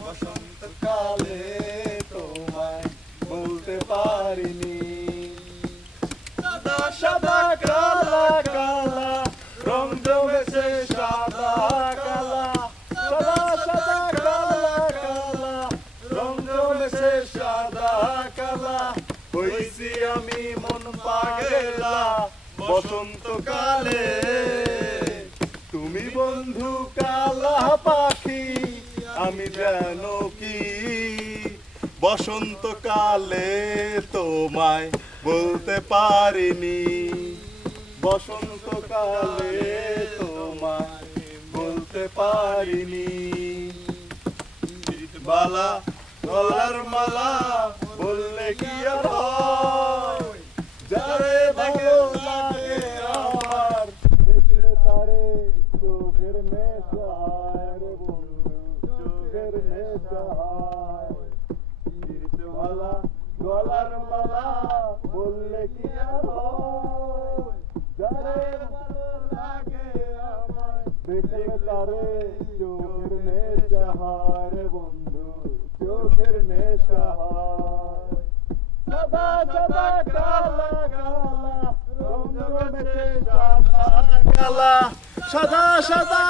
বসন্তকালে তোমায় বলতে পারিনি। সাদা সাদা কালা কালা রং জমেছে সাদা কালা, সাদা সাদা কালা কালা রং জমেছে সাদা কালা। হইছি আমি মন পাগলা বসন্তকালে। তুমি বন্ধু কালা পাখি আমি যেন কি বসন্তকালে তোমায় বলতে পারিনি। বসন্তকালে তোমায় বলতে পারিনি। বালা গলার মালা বললে কি আর হয়, যারে ভালো লাগে আমার দেখলে তারে চোখের নেশা হয় রে বন্ধু, চোখের নেশা হয়। বালা গলার মালা বললে কি আর হয়, যারে ভালো লাগে আমার দেখলে তারে চোখের নেশা হয় রে বন্ধু, চোখের নেশা হয়। সাদা সাদা কালা কালা রং জমেছে সাদা কালা, সাদা সাদা